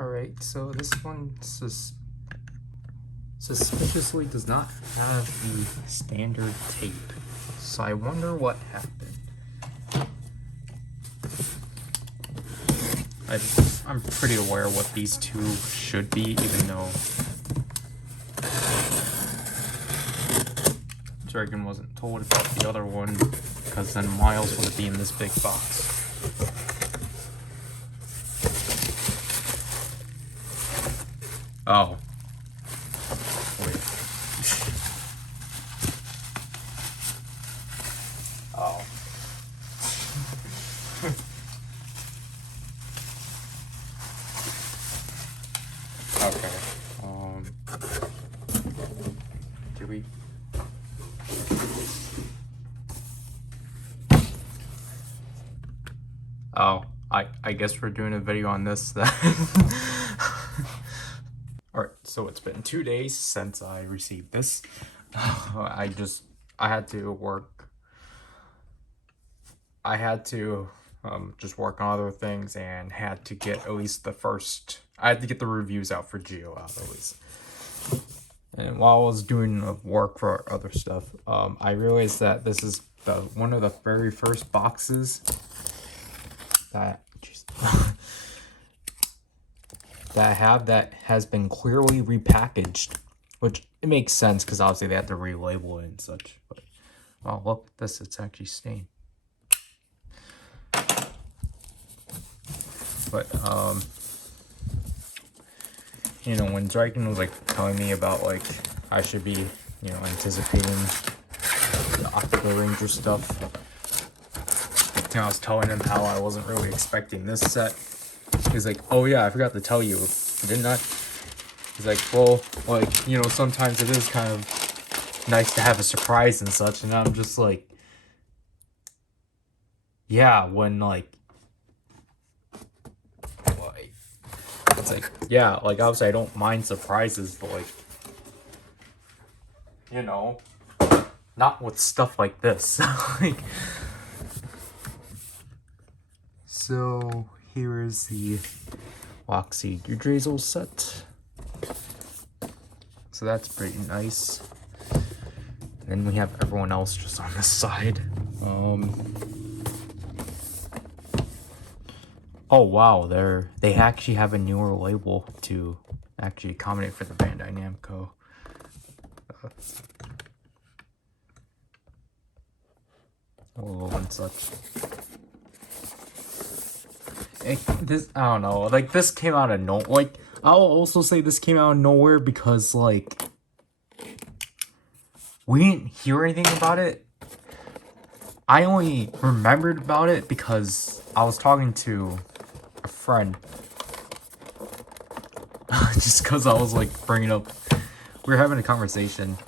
Alright, so this one suspiciously does not have the standard tape. So I wonder what happened. I'm pretty aware what these two should be, even though Dragon wasn't told about the other one, because then Miles would be in this big box. Oh. Wait. Oh. Okay. Do we? Oh, I guess we're doing a video on this then. Alright, so it's been 2 days since I received this. I had to work. I had to just work on other things and had to get at least I had to get the reviews out for Geo out at least. And while I was doing work for other stuff, I realized that this is one of the very first boxes that that has been clearly repackaged, which it makes sense because obviously they have to relabel it and such. But oh, look at this, it's actually stained. But you know, when Draken was like telling me about like I should be, you know, anticipating the Optical Ranger stuff, and I was telling him how I wasn't really expecting this set. He's like, oh yeah, I forgot to tell you, didn't I? He's like, well, like, you know, sometimes it is kind of nice to have a surprise and such. And I'm just like, yeah, when like, it's like, yeah, like obviously I don't mind surprises, but like, you know, not with stuff like this. Like, so here is the Lockseed Yggdrasil set. So that's pretty nice. And then we have everyone else just on this side. Oh wow, they actually have a newer label to actually accommodate for the Bandai Namco. And such. This, I don't know, like this came out of like I'll also say this came out of nowhere because like we didn't hear anything about it. I only remembered about it because I was talking to a friend. Just because I was like bringing up, we were having a conversation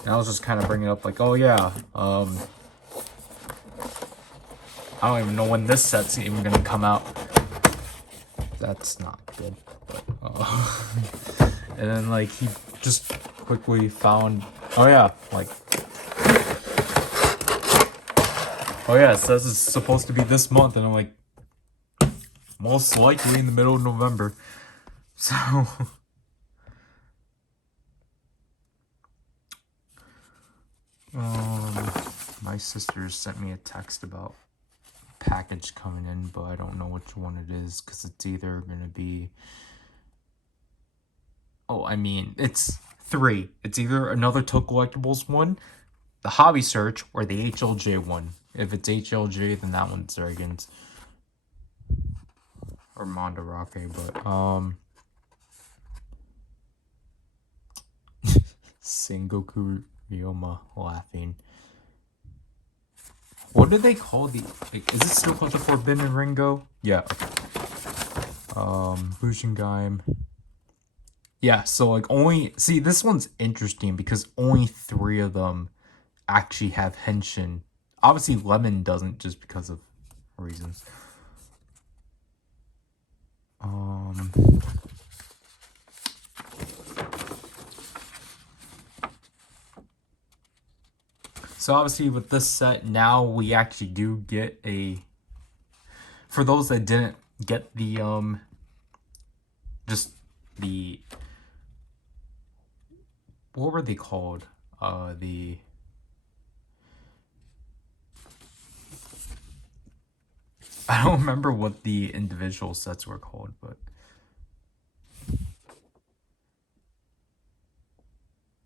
and I was just kind of bringing up like, oh yeah, I don't even know when this set's even gonna come out. That's not good. But, and then like he just quickly found, oh yeah, like, oh yeah, it says it's supposed to be this month, and I'm like, most likely in the middle of November. So my sister sent me a text about package coming in, but I don't know which one it is because it's either gonna be, oh, I mean, it's 3. It's either another Took Collectibles one, the Hobby Search, or the HLJ one. If it's HLJ, then that one's Dragon's or Mandarake, but Sengoku Ryoma laughing. What do they call the, like, is it still called the Forbidden Ringo? Yeah. Bushingaim. Yeah, so like only, see, this one's interesting because only 3 of them actually have Henshin. Obviously Lemon doesn't, just because of reasons. So obviously with this set now we actually do get a, for those that didn't get the just the, what were they called? The, I don't remember what the individual sets were called, but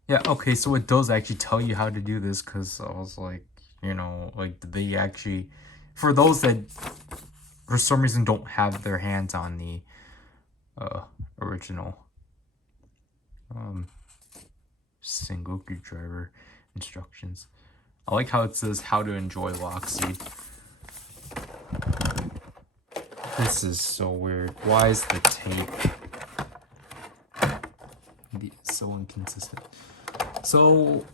yeah, okay, so it does actually tell you how to do this, because I was like, you know, like, they actually, for those that for some reason don't have their hands on the original Sengoku driver instructions. I like how it says how to enjoy Lockseed. This is so weird. Why is the tape so inconsistent? So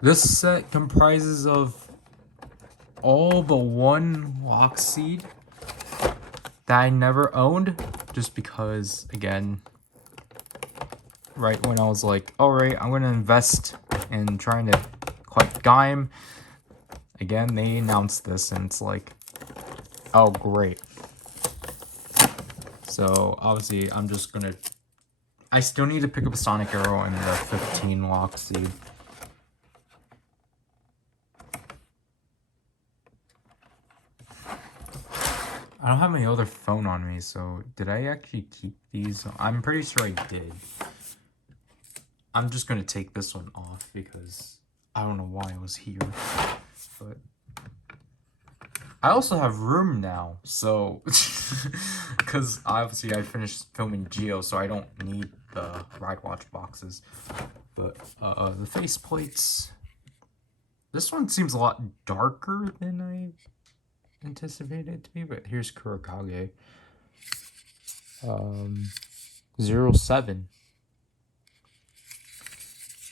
this set comprises of all but one Lockseed that I never owned, just because, again, right when I was like, alright, I'm gonna invest in trying to collect Gaim, again, they announced this, and it's like, oh, great. So, obviously, I'm just gonna, I still need to pick up a Sonic Arrow and the 15 Lockseed. I don't have any other phone on me, so did I actually keep these? I'm pretty sure I did. I'm just gonna take this one off because I don't know why it was here. But I also have room now, so because obviously I finished filming Geo, so I don't need the Ride Watch boxes. But the faceplates. This one seems a lot darker than I anticipated it to be, but here's Kurokage. 07.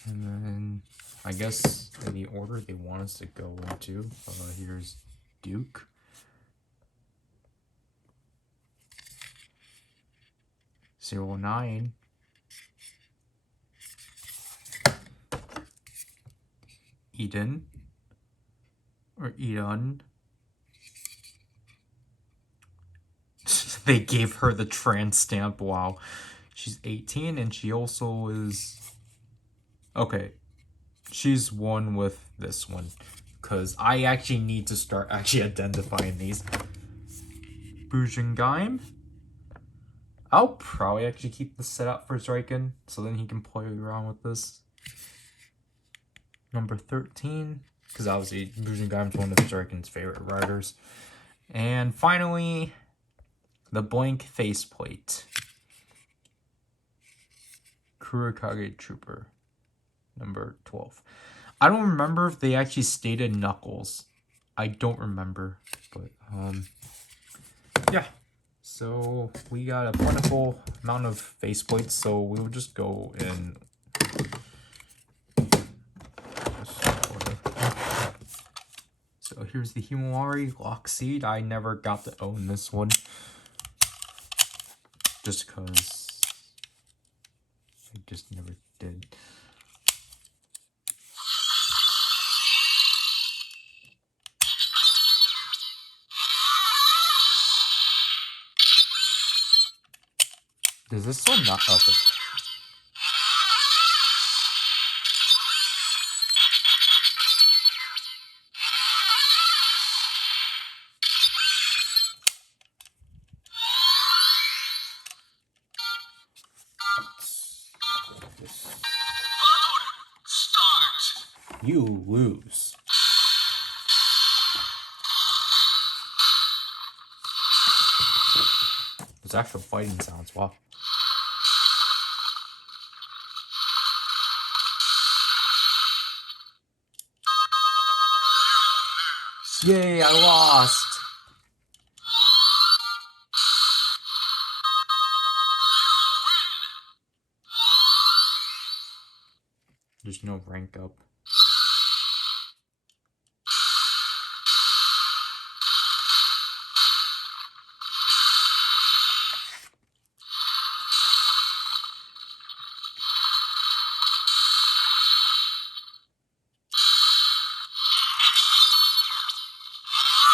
And then I guess in the order they want us to go into, here's Duke. Zero 09. Eden. Or Eden. They gave her the trans stamp. Wow. She's 18 and she also is... Okay. She's one with this one. Because I actually need to start actually identifying these. Bujingaim. I'll probably actually keep this set up for Zyken, so then he can play around with this. Number 13, because obviously Bujingaim's one of Zyken's favorite riders. And finally, the blank faceplate. Kurokage Trooper, number 12. I don't remember if they actually stated Knuckles. I don't remember, but yeah. So we got a plentiful amount of faceplates, so we will just go in this order. So here's the Himawari Lockseed. I never got to own this one, just because I just never did. Does this one not? Okay. You lose. Those actual fighting sounds. Wow. Yay, I lost! There's no rank up.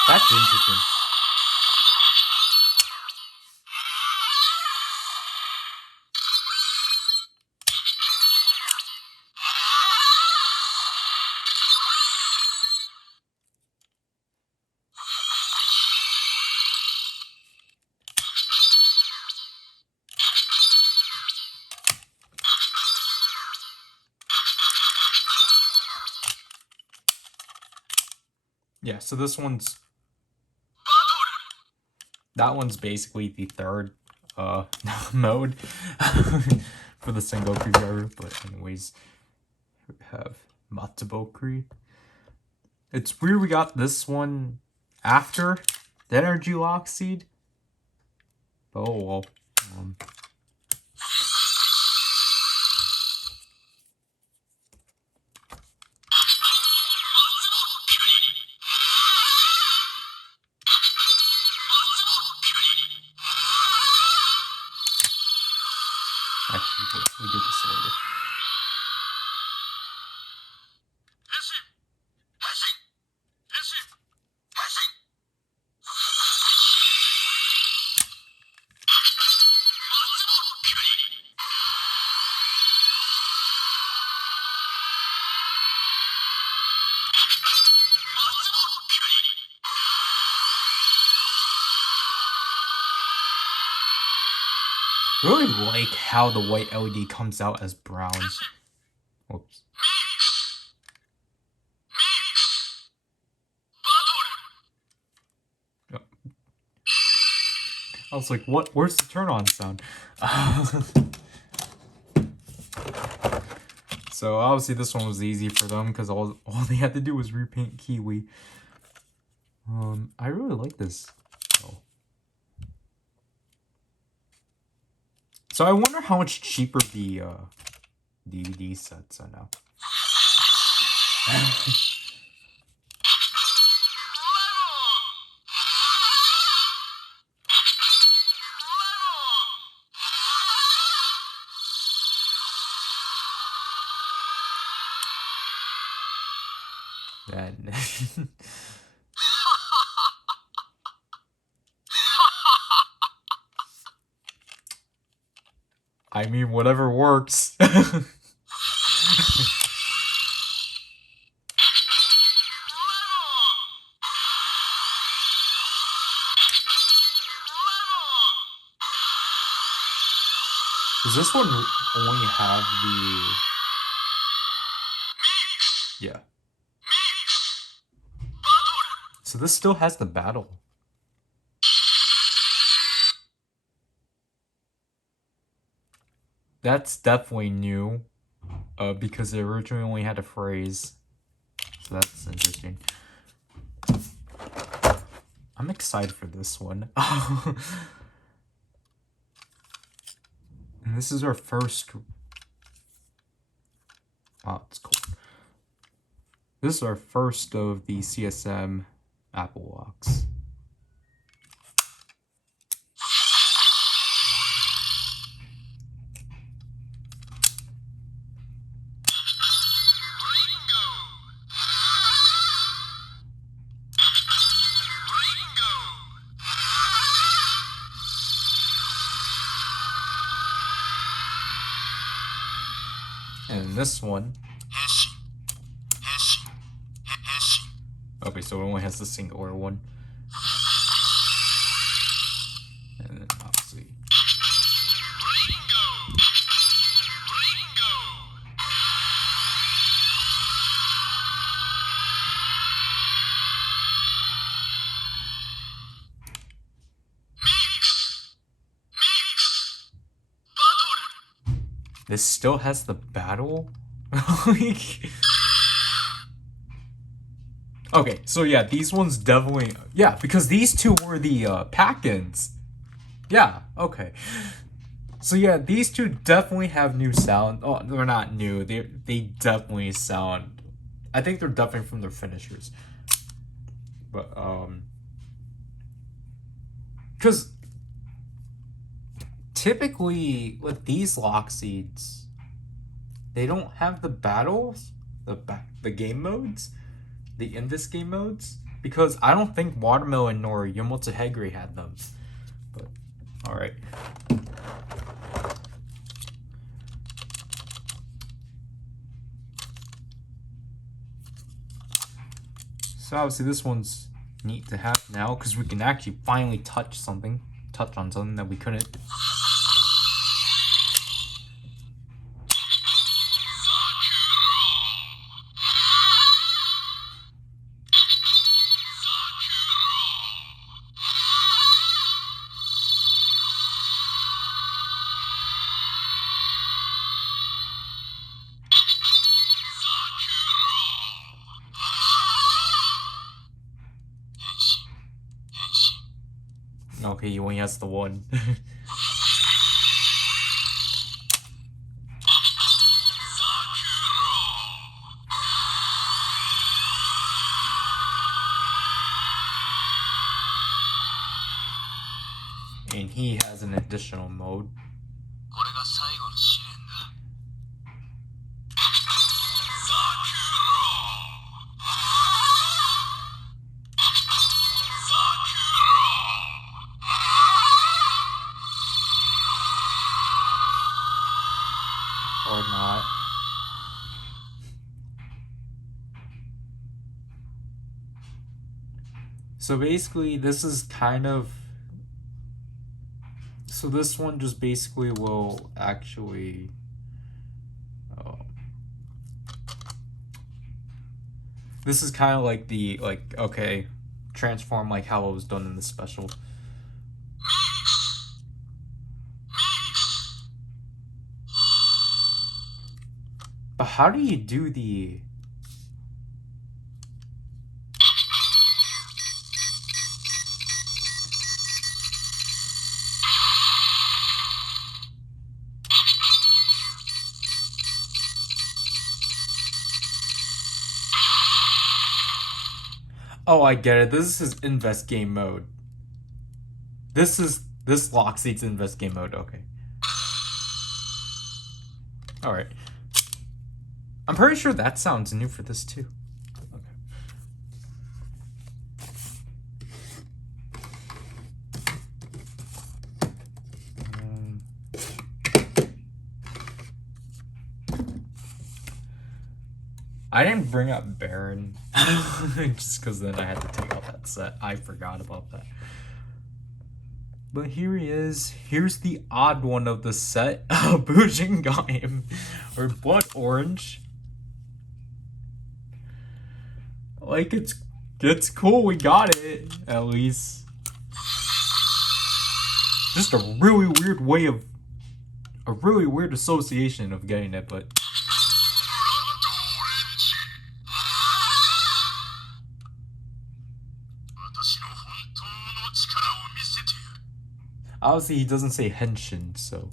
That's interesting. yeah, so this one's... That one's basically the third mode for the Sengoku driver. But anyways, we have Matsubokuri. It's weird we got this one after the Energy Lockseed. Oh well. Actually, we do this later. I really like how the white LED comes out as brown. Whoops. Oh. I was like, what? Where's the turn on sound? So obviously this one was easy for them because all they had to do was repaint Kiwi. I really like this. Oh. So I wonder how much cheaper the DVD sets are now. Then I mean, whatever works. Does this one only have the... Yeah. So this still has the battle. That's definitely new. Because it originally only had a phrase. So that's interesting. I'm excited for this one. And this is our first... Oh, it's cool. This is our first of the CSM Apple locks. And this one... Okay, so it only has the singular one. And then obviously... This still has the battle? Okay, so yeah, these ones definitely... Yeah, because these two were the pack-ins. Yeah, okay. So yeah, these two definitely have new sound. Oh, they're not new. They definitely sound... I think they're definitely from their finishers. But, because... Typically, with these Lockseeds, they don't have the battles, the game modes, the in this game modes, because I don't think Watermelon nor Yomotsuhegri had them. But all right. So obviously this one's neat to have now because we can actually finally touch on something that we couldn't. Okay, he only has the one. And he has an additional mode. Or not. So basically, this is kind of... So this one just basically will actually... this is kind of like the, okay, transform like how it was done in the special. But how do you do the... Oh, I get it. This is invest game mode. This Lockseed's invest game mode. Okay. Alright. I'm pretty sure that sounds new for this too. Okay. I didn't bring up Baron just because then I had to take out that set. I forgot about that. But here he is. Here's the odd one of the set. Bujingaim. Or Blood Orange. Like, it's cool. We got it. At least. Just a really weird way of... A really weird association of getting it, but... Obviously, he doesn't say henshin, so...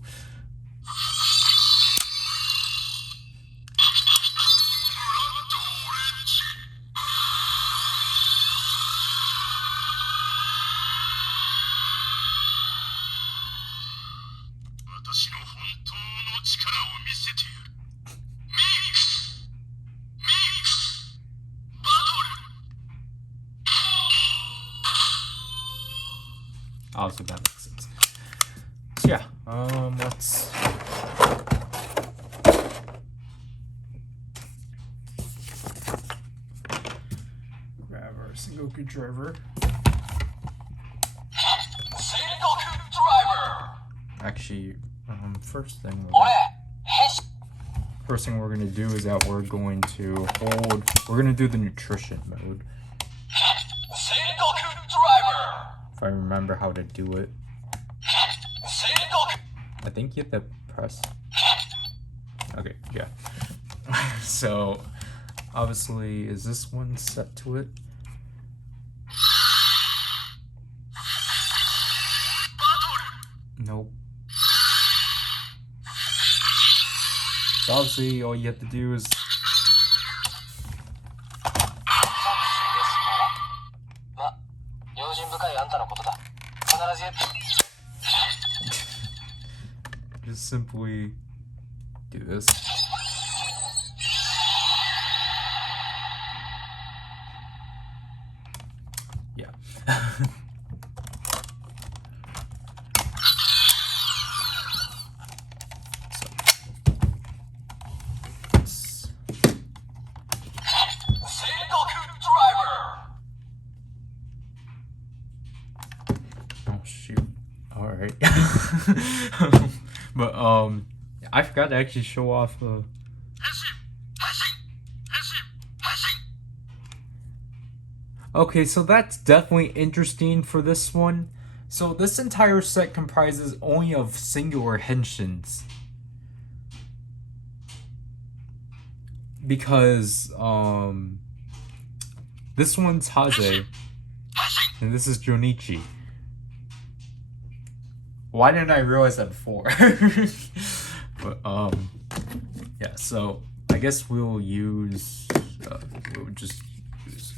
Obviously, that makes sense. So yeah, let's... grab our Sengoku driver. Actually, first thing we're gonna do is that we're going to we're gonna do the nutrition mode. If I remember how to do it. I think you have to press. Okay, yeah. So, obviously, is this one set to it? Nope. So obviously, all you have to do is... just simply do this. Yeah. Oh shoot. Alright. But I forgot to actually show off Okay, so that's definitely interesting for this one. So this entire set comprises only of singular henshins. Because this one's Haze and this is Jonichi. Why didn't I realize that before? But yeah. So I guess we'll use. We'll just use.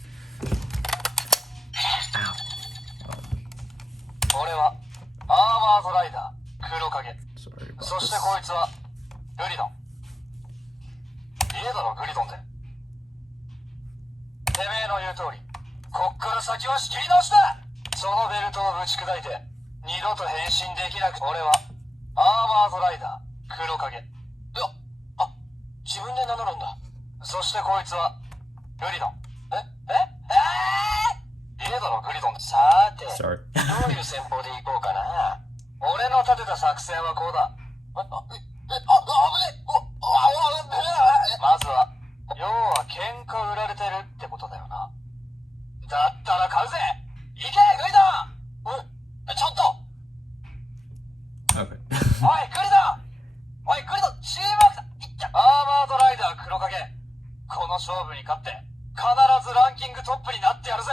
Ow. 俺はアーマードライダー黒影。 Sorry about そして this. こいつはグリドン。いいだろグリドンで。てめえの言う通り、こっから先は仕切り直しだ。そのベルトをぶち砕いて二度と変身できなく。俺はアーマードライダー黒影。いや、あ、自分で名乗るんだ。そしてこいつはグリドン。いいだろグリドン。さーて、 Sorry. どういう戦法でいこうかな。俺の立てた作戦はこうだ。まずは、要は喧嘩売られてるってことだよな。だったら買うぜ。行けグリドン。ちょっと。 Okay. おいグリドン。おいグリドン、チームワークだ。アーマードライダー黒影。この勝負に勝って必ずランキングトップになってやるぜ。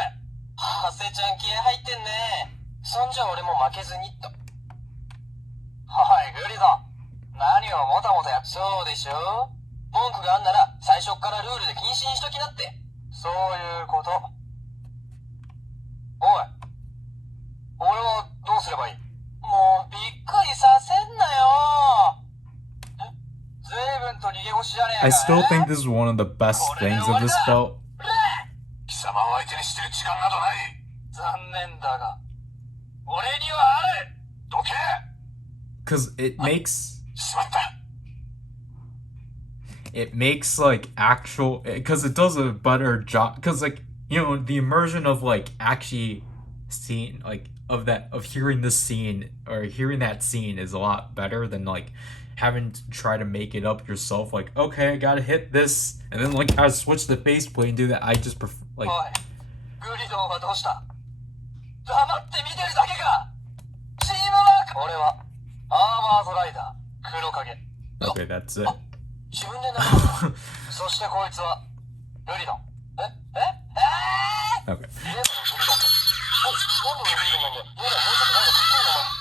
ハセちゃん気合入ってんね。そんじゃ俺も負けずにっと。おいグリドン、何をもたもたや。そうでしょ。文句があんなら最初っからルールで禁止にしときなって。そういうこと。おい、俺はどうすればいい。もうびっくりさせんなよ。随分と逃げ腰じゃねえか。 I still think this is one of the best things of this belt. 貴様を相手にしてる時間などない。残念だが俺にはある。どけ。 Cause it makes しまった。 it makes like actual, because it does a better job, because like, you know, the immersion of like actually seeing like of that, of hearing this scene or hearing that scene is a lot better than like having to try to make it up yourself. Like, okay, I gotta hit this and then like I switch the faceplate and do that. I just prefer like. おいグリドンはどうした。黙って見てるだけか。チームワーク。俺はアーマードライダー黒影。 Okay, that's it. 自分で名乗る。そしてこいつはグリドン。Okay. グリドンで。おい、なんで俺グリドンなんだよ。俺はもうちょっとなんかかっこいいなお前。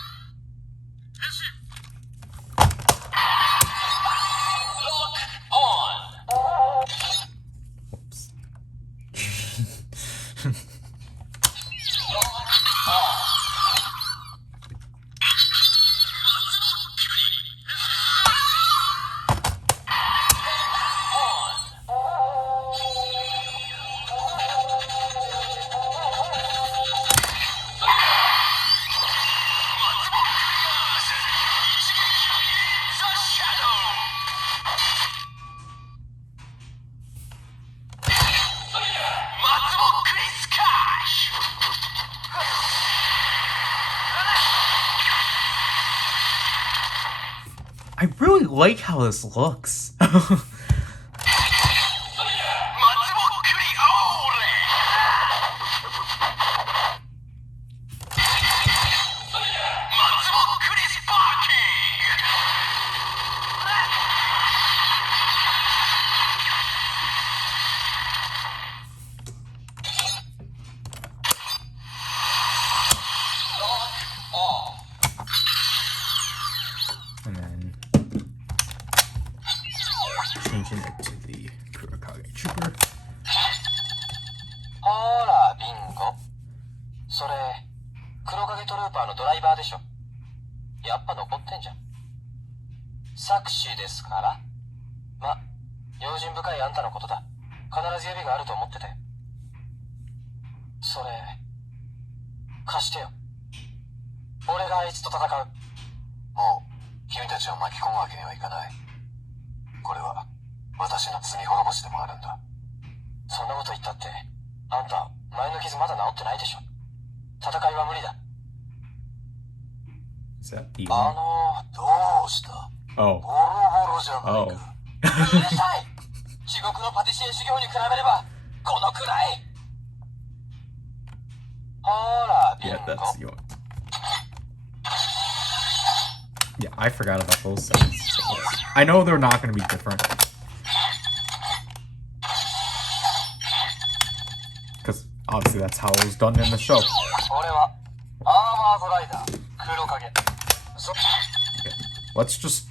I really like how this looks. And then changing it to the Kurokage Trooper. ほらビンゴ。それ黒影トルーパーのドライバーでしょ。やっぱ残ってんじゃん。作詞ですから。ま、用心深いあんたのことだ。必ず指があると思ってたよ。それ貸してよ。俺があいつと戦う。もう君たちを巻き込むわけにはいかない。これは私の罪滅ぼしでもあるんだ。そんなこと言ったってあんた前の傷まだ治ってないでしょ。戦いは無理だ。 Is that the どうした。 Oh. ボロボロじゃないか。うるさい。地獄のパティシエ修行に比べればこのくらい。ほらビン Yeah, ゴ。 that's the one. Yeah, I forgot about those things. I know they're not going to be different. Because obviously that's how it was done in the show. 俺はアーマードライダー黒影。Okay. Let's just...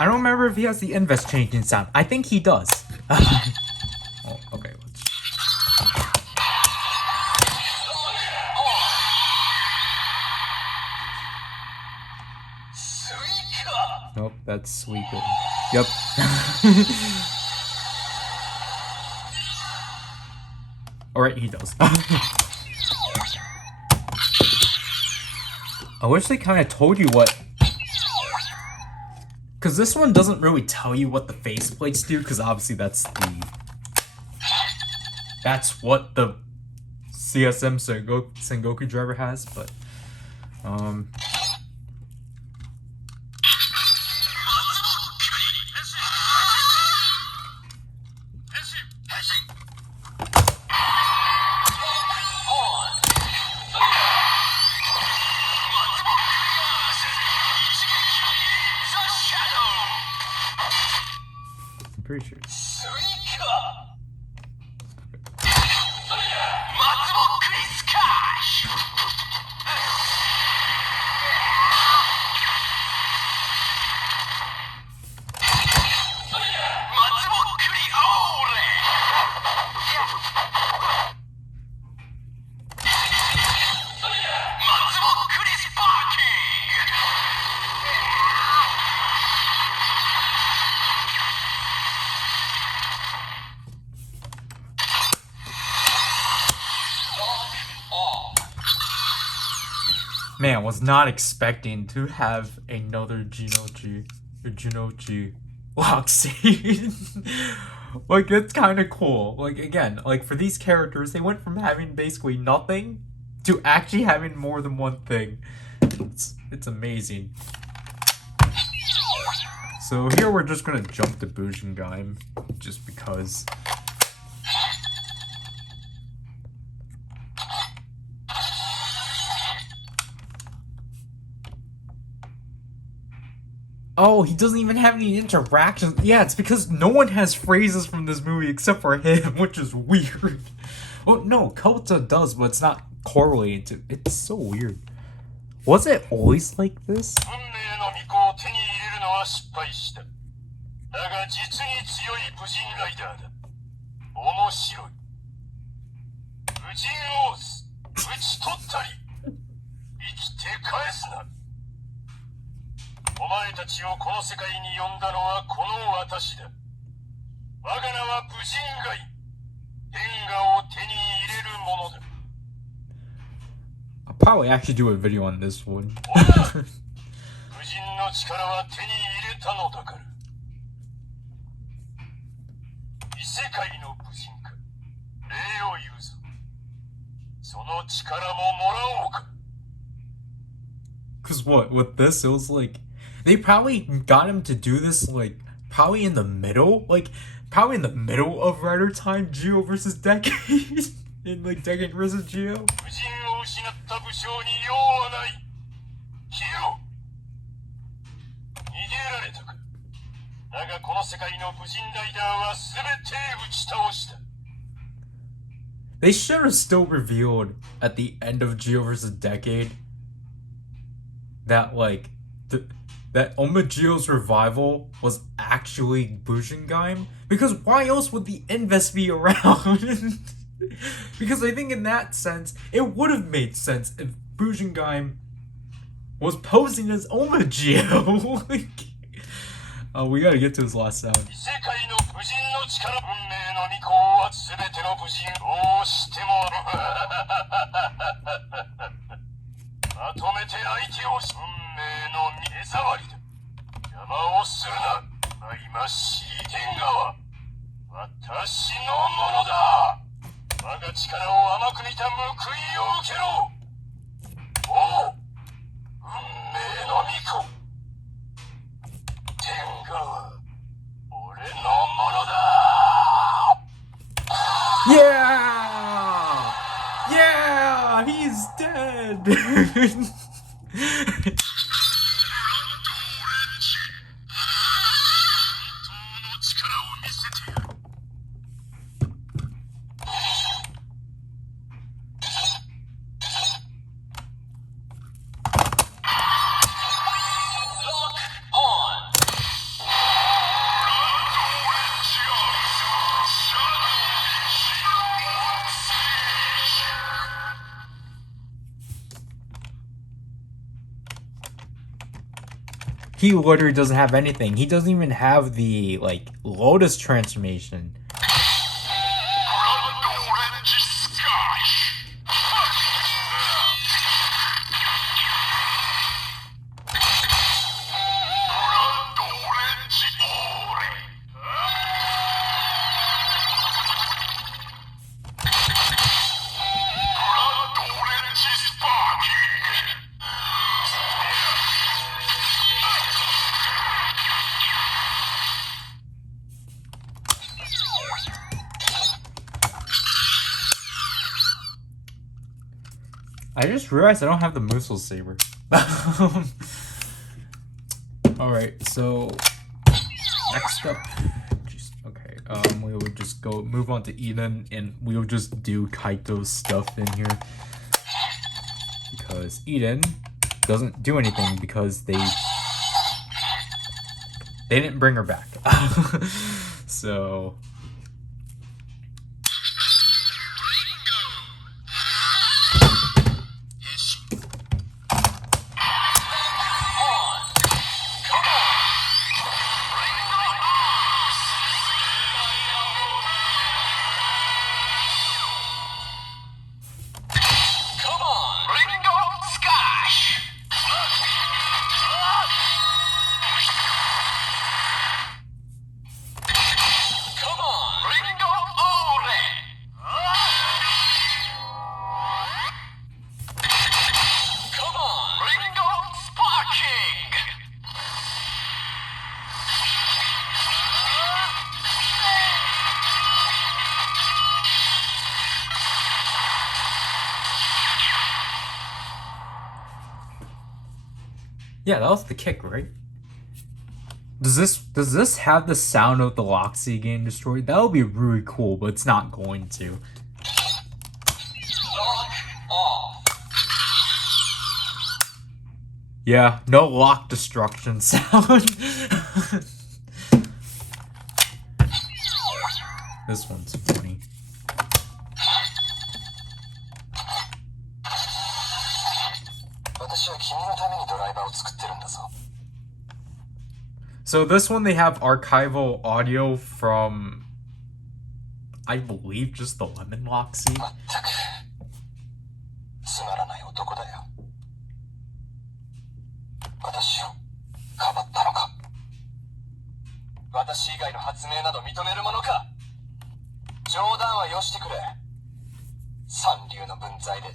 I don't remember if he has the invest changing sound. I think he does. Oh, okay. Let's... Nope, that's sweet. Yep. Alright, he does. I wish they kind of told you what... Because this one doesn't really tell you what the faceplates do, because obviously that's what the CSM Sengoku driver has, but... I'm pretty sure. Man, was not expecting to have another Genochi Lockseed. Like, it's kind of cool. Like, again, like, for these characters, they went from having basically nothing to actually having more than one thing. It's amazing. So here we're just gonna jump to Bujingaim, just because. Oh, he doesn't even have any interactions. Yeah, it's because no one has phrases from this movie except for him, which is weird. Oh, no, Kota does, but it's not correlated to... It's so weird. Was it always like this? I'll probably actually do a video on this one. Cause what, with this, it was like, they probably got him to do this, like, probably in the middle of Rider time, Geo versus Decade, in, like, Decade versus Geo. They should have still revealed at the end of Geo vs. Decade that, like, that Omagio's revival was actually Bujingaim. Because why else would the Invest be around? Because I think in that sense, it would have made sense if Bujingaim was posing as Omagio. Like, oh, we gotta get to his last sound. He literally doesn't have anything. He doesn't even have the, like, Lotus transformation. I just realized I don't have the Musel Saber. Alright, so next up, okay, we will just move on to Eden, and we will just do Kaito's stuff in here. Because Eden doesn't do anything because they didn't bring her back. So yeah, that was the kick, right? Does this have the sound of the Lockseed getting destroyed? That would be really cool, but it's not going to. Yeah, no lock destruction sound. This one's funny. So this one they have archival audio from, I believe, just the Lemon Lockseed. つまらない男だよ。私をかばったのか。私以外の発明など認めるものか。冗談はよしてくれ。三流の分際で。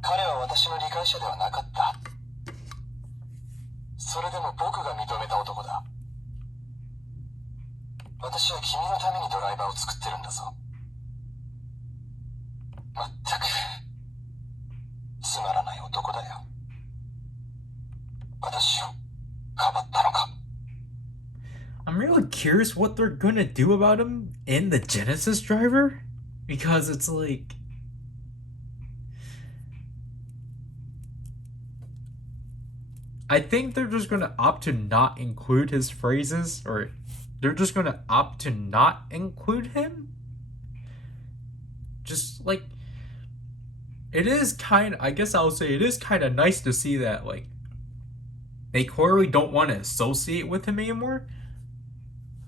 彼は私の理解者ではなかった。それでも僕が認めた男だ。私は君のためにドライバーを作ってるんだぞ。まったくつまらない男だよ。私をかばったのか。I'm really curious what they're gonna do about him in the Genesis driver, because it's like, I think they're just gonna opt to not include his phrases, or they're just gonna opt to not include him. Just like, it is kind of, I guess I'll say it is kind of nice to see that, like, they clearly don't want to associate with him anymore.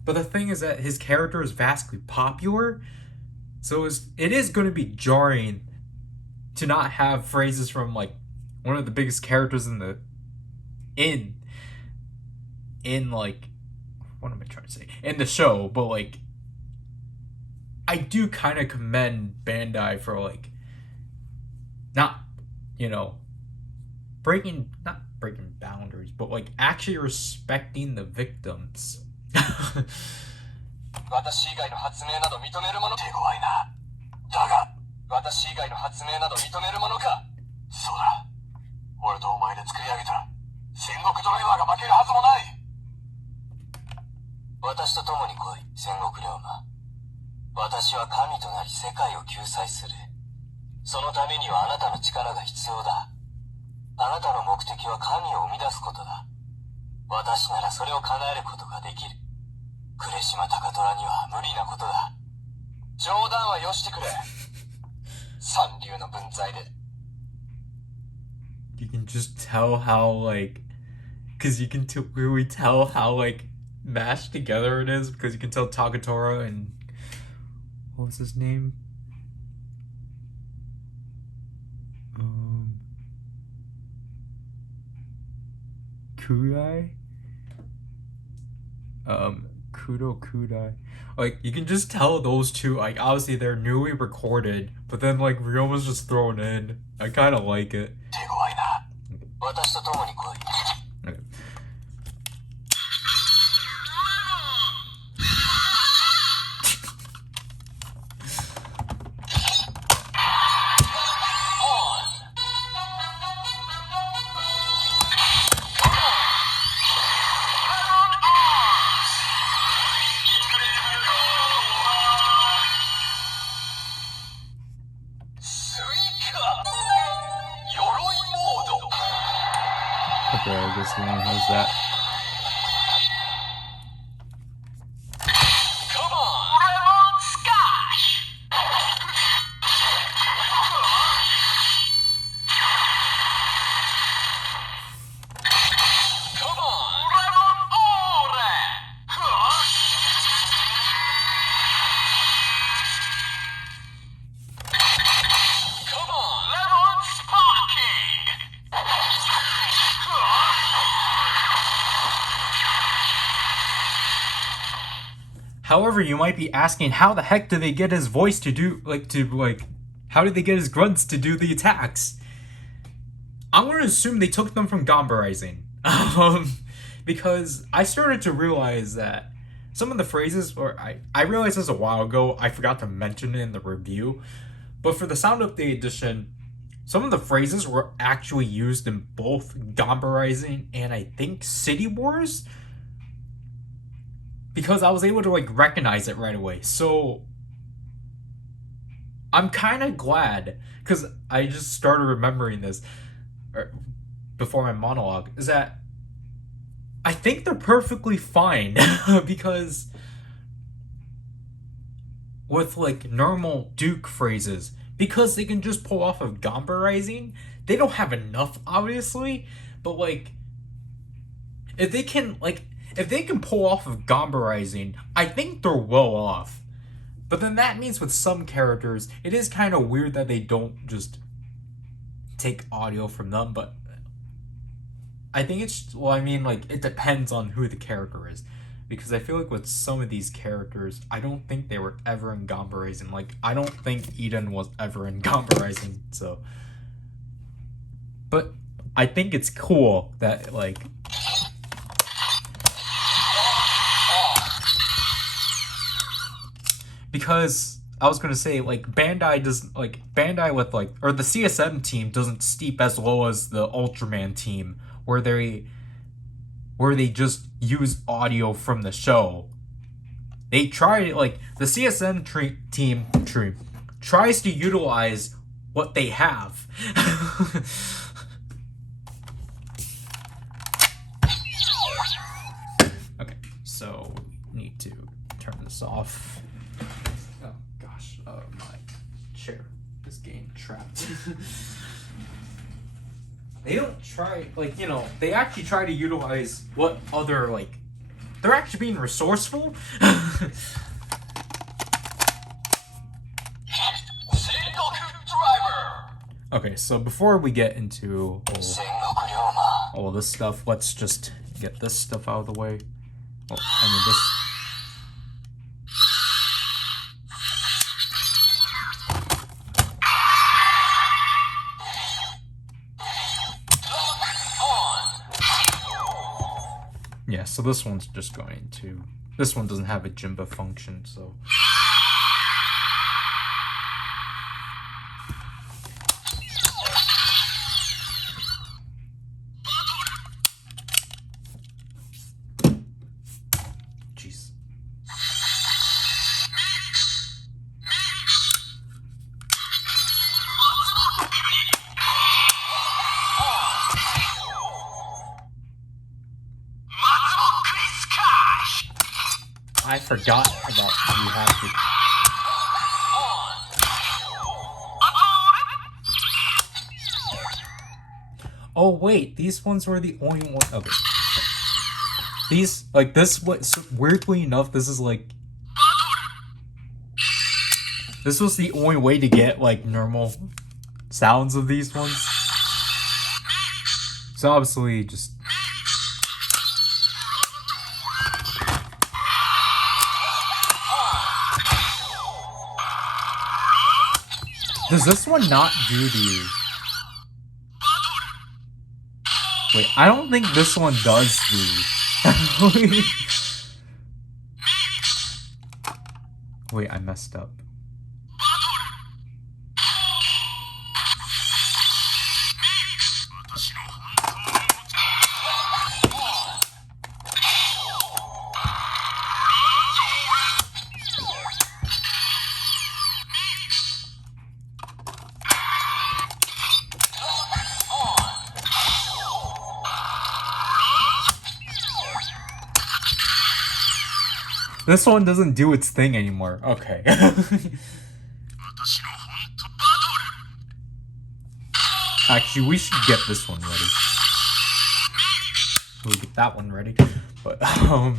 But the thing is that his character is vastly popular, so it is going to be jarring to not have phrases from, like, one of the biggest characters in like, what am I trying to say? In the show, but, like, I do kind of commend Bandai for, like, not breaking boundaries, but, like, actually respecting the victims. 私以外の発明など認めるもの手強いな。だが私以外の発明など認めるものか。そうだ。俺とお前で作り上げた戦国ドライバーが負けるはずもない。私と共に来い、戦国龍馬。私は神となり世界を救済する。そのためにはあなたの力が必要だ。あなたの目的は神を生み出すことだ。私ならそれを叶えることができる。呉島高虎には無理なことだ。冗談はよしてくれ。三流の分際で。You can just tell how like, because you can really tell how like mashed together it is, because you can tell Takatora and what was his name? Kudai? Kudo Kudai. Like, you can just tell those two, like, obviously they're newly recorded, but then, like, Ryoma's just thrown in. I kind of like it. Okay. Okay, I guess the one has that. However, you might be asking, how the heck did they get his voice to do, how did they get his grunts to do the attacks? I'm gonna assume they took them from Gamba Rising. Because I started to realize that some of the phrases, or I realized this a while ago, I forgot to mention it in the review, but for the Sound Update edition, some of the phrases were actually used in both Gamba Rising and I think City Wars, because I was able to like recognize it right away. So I'm kind of glad, because I just started remembering this before my monologue, is that I think they're perfectly fine. Because with like normal Duke phrases, because they can just pull off of Gamba Rising, they don't have enough obviously, but like if they can pull off of Gamba Rising, I think they're well off. But then that means with some characters, it is kind of weird that they don't just take audio from them, but I think it's, well, I mean, like, it depends on who the character is. Because I feel like with some of these characters, I don't think they were ever in Gamba Rising. Like, I don't think Eden was ever in Gamba Rising, so. But I think it's cool that, like, because I was gonna say, like, Bandai doesn't, like, Bandai with, like, or the CSM team doesn't steep as low as the Ultraman team, where they just use audio from the show. They try, like, the CSM team tries to utilize what they have. Okay, so need to turn this off. Oh gosh, my chair is getting trapped. They don't try, like, you know, they actually try to utilize what other, like, they're actually being resourceful. Okay, so before we get into all this stuff, let's just get this stuff out of the way. Oh, I mean, this. Yeah, so this one's just going to... This one doesn't have a Jimba function, so... I forgot about you have to. Oh wait, these ones were the only one. Okay. These, like, this was, weirdly enough, this is like, this was the only way to get, like, normal sounds of these ones. So obviously, just... Does this one not do the... Wait, I don't think this one does the... Wait, I messed up. This one doesn't do its thing anymore. Okay. Actually, we should get this one ready. We'll get that one ready. But, oh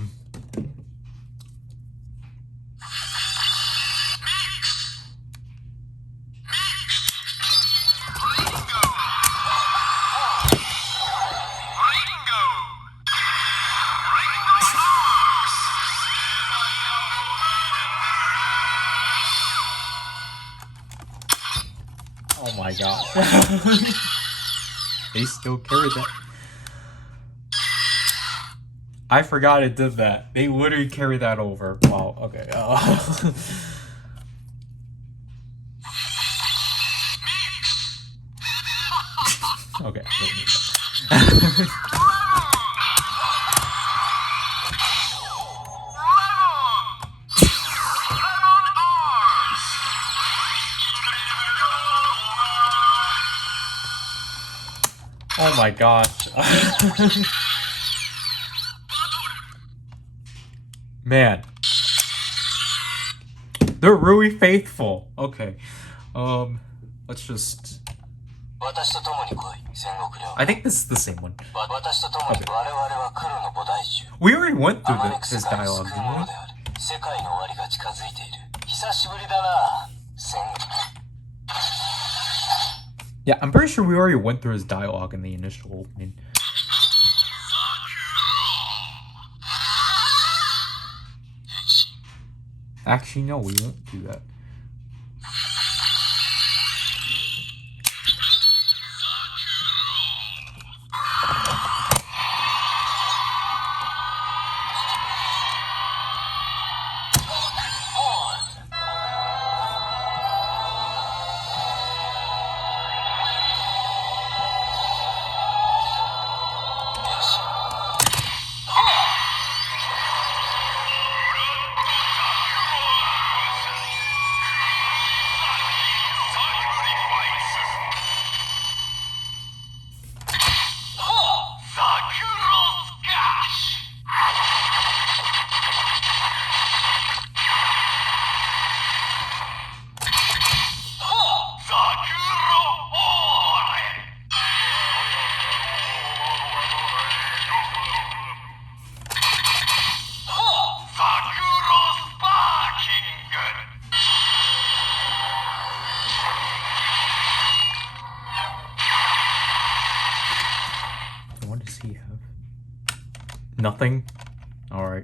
my god. They still carry that. I forgot it did that. They literally carry that over. Wow, okay. Okay. Oh my gosh. Man. They're really faithful. Okay. Let's just... I think this is the same one. Okay. We already went through this dialogue, didn't we? Yeah, I'm pretty sure we already went through his dialogue in the initial opening. Actually, no, we won't do that. What does he have? Nothing? Alright.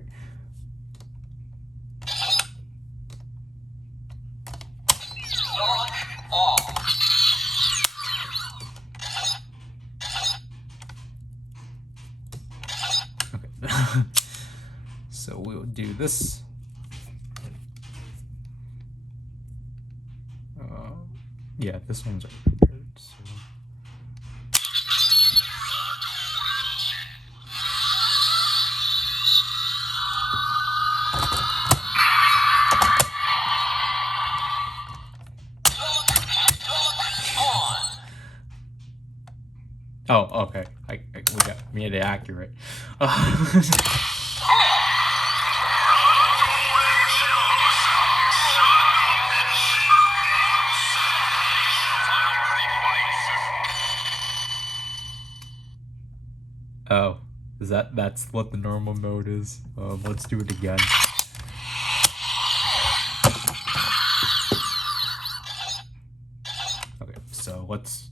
Okay. So we'll do this. Yeah, this one's already prepared, so. Oh, okay. We made it accurate. because that's what the normal mode is. Let's do it again. Okay, so let's.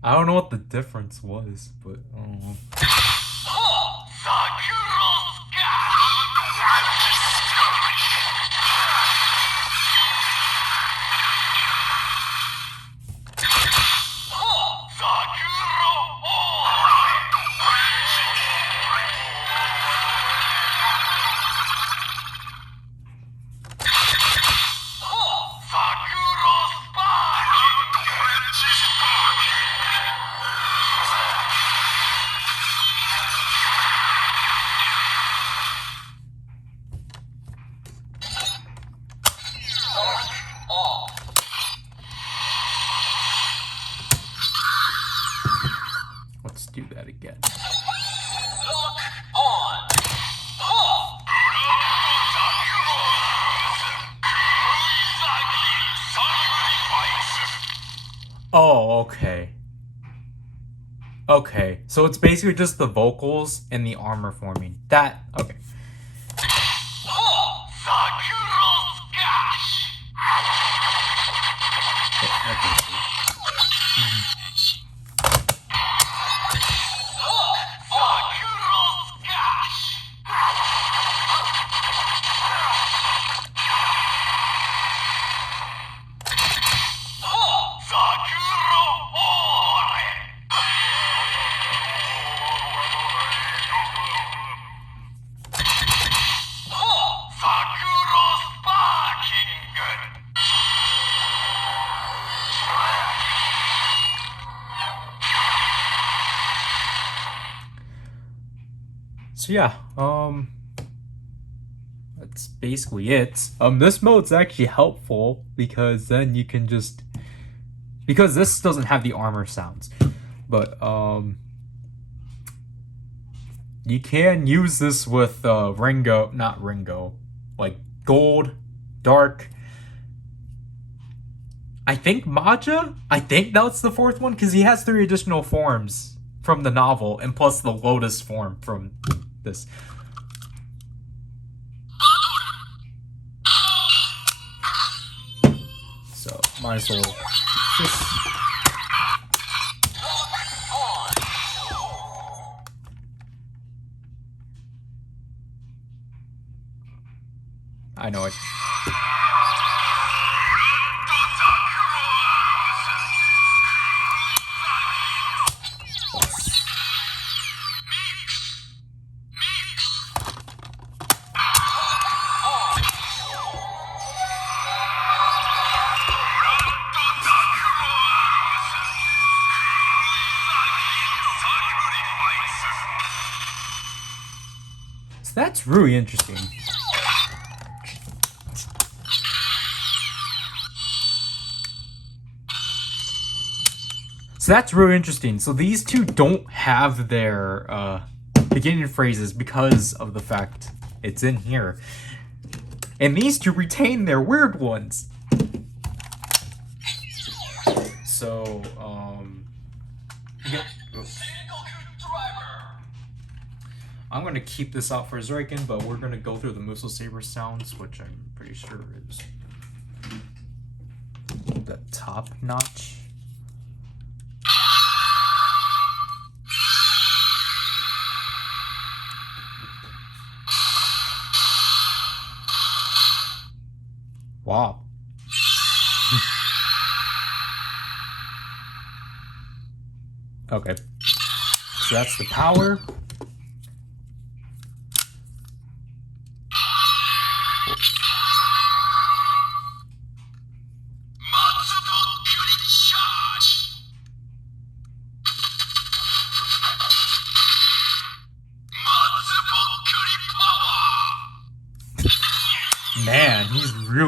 I don't know what the difference was, but I don't know. Let's do that again. Oh, okay. Okay, so it's basically just the vocals and the armor forming. That, okay. So yeah, that's basically it. This mode's actually helpful because then you can just, because this doesn't have the armor sounds, but you can use this with like Gold, Dark. I think Maja? I think that's the fourth one because he has 3 additional forms from the novel and plus the Lotus form from this. So might as well just. I know it. So that's really interesting. So that's really interesting. So these two don't have their beginning phrases because of the fact it's in here. And these two retain their weird ones. So, I'm going to keep this out for Zoikin, but we're going to go through the Muso Saber sounds, which I'm pretty sure is the top notch. Wow. Okay. So that's the power.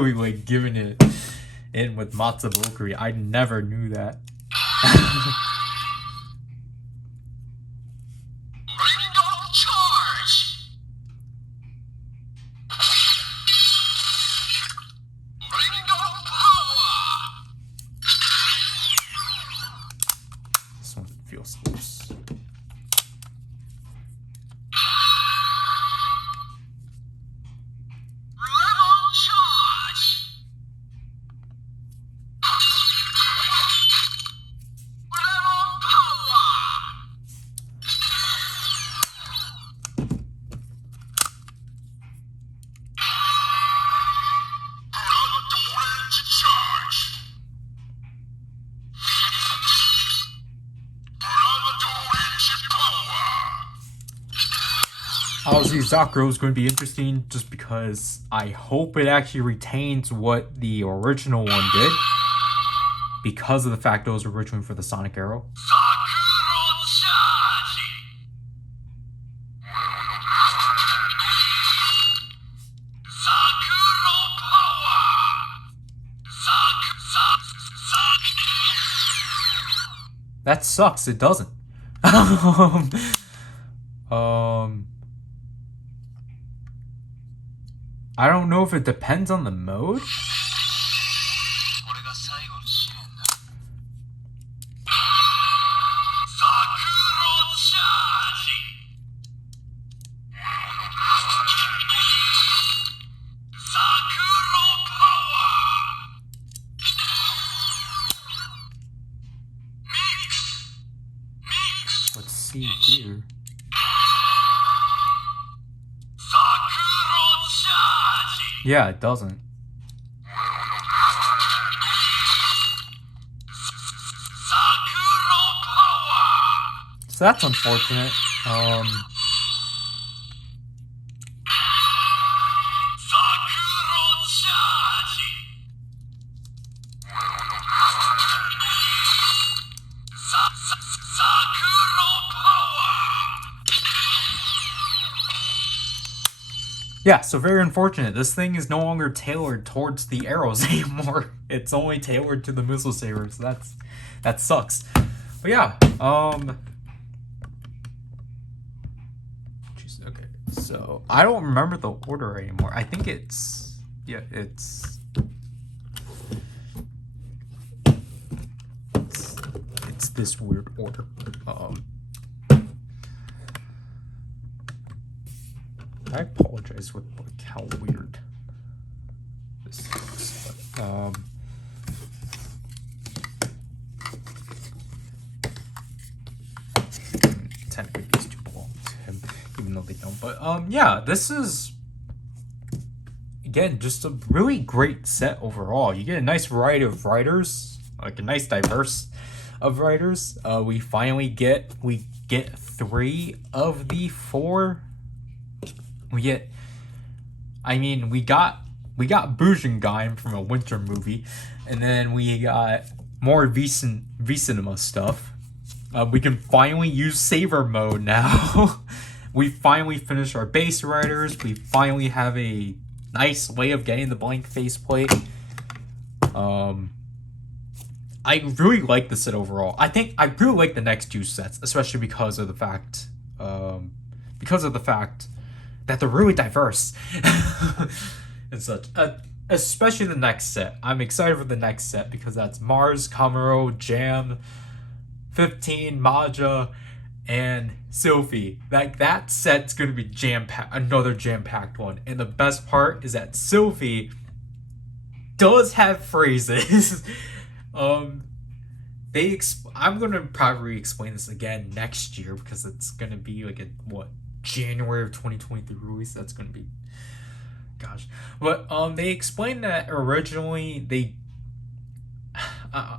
really like giving it in with Matsubokuri. I never knew that. This one feels loose. Obviously, Zakuro is going to be interesting just because I hope it actually retains what the original one did, because of the fact it was originally for the Sonic Arrow. That sucks. It doesn't. I don't know if it depends on the mode. Let's see here. Yeah, it doesn't. So that's unfortunate. Yeah, so very unfortunate. This thing is no longer tailored towards the arrows anymore. It's only tailored to the missile saber, so that sucks. But yeah, jeez, okay. So I don't remember the order anymore. I think it's it's this weird order. I apologize with like how weird this is. But, 10 cookies do belong to him, even though they don't. But yeah, this is again just a really great set overall. You get a nice variety of writers, like a nice diverse of writers. We finally get 3 of the 4. We got Bujingaim from a winter movie, and then we got more V-Cinema stuff. We can finally use Saver Mode now. We finally finished our base riders. We finally have a nice way of getting the blank faceplate. I really like the set overall. I think I really like the next 2 sets, especially because of the fact that they're really diverse and such. Especially the next set. I'm excited for the next set because that's Mars, Kamuro, Jam, 15, Maja, and Sylphie. Like, that set's gonna be another jam-packed one. And the best part is that Sylphie does have phrases. I'm gonna probably explain this again next year because it's gonna be like January of 2023 release. That's gonna be, gosh. But they explained that originally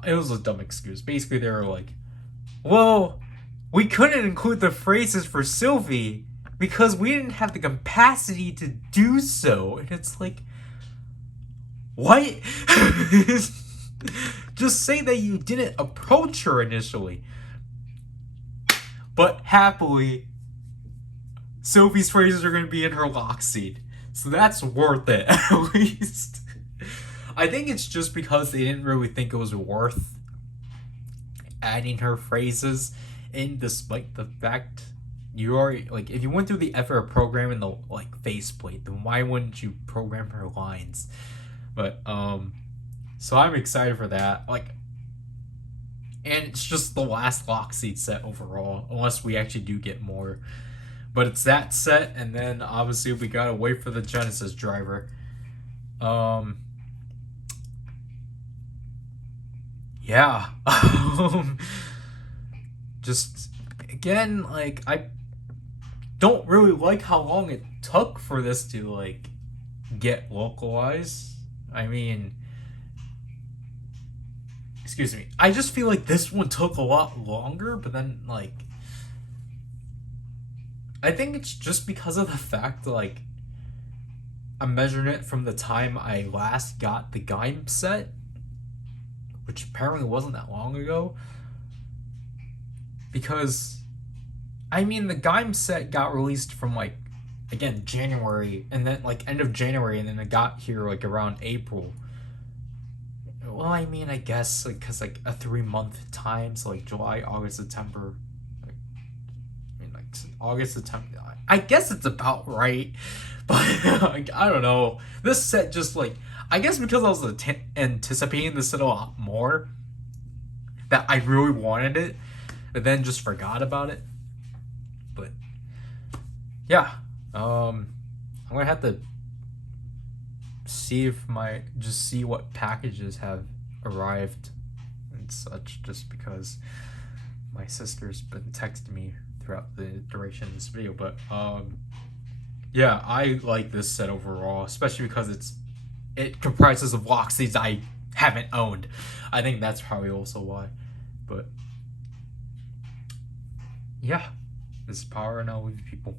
it was a dumb excuse. Basically, they were like, well, we couldn't include the phrases for Sylphie because we didn't have the capacity to do so. And it's like, what? Just say that you didn't approach her initially. But happily, Sylphie's phrases are going to be in her Lockseed. So that's worth it, at least. I think it's just because they didn't really think it was worth adding her phrases in, despite the fact you already, like, if you went through the effort of programming the, like, faceplate, then why wouldn't you program her lines? But so I'm excited for that. Like, and it's just the last Lockseed set overall, unless we actually do get more. But it's that set, and then obviously we gotta wait for the Genesis driver. Yeah. Just again, like, I don't really like how long it took for this to, like, get localized. I mean, excuse me. I just feel like this one took a lot longer, but then, like, I think it's just because of the fact that, like, I'm measuring it from the time I last got the Gaim set, which apparently wasn't that long ago. Because, I mean, the Gaim set got released from, like, again, January, and then, like, end of January, and then it got here, like, around April. Well, I mean, I guess, like, because, like, a 3-month time, so, like, July, August, September, like, I mean, like, August, September, I guess it's about right, but, like, I don't know. This set just, like, I guess because I was anticipating this set a lot more, that I really wanted it, but then just forgot about it. But yeah, I'm gonna have to see if see what packages have arrived and such, just because my sister's been texting me throughout the duration of this video. But yeah, I like this set overall, especially because it comprises of Lockseeds I haven't owned. I think that's probably also why. But yeah, this is Power, and I'll leave people.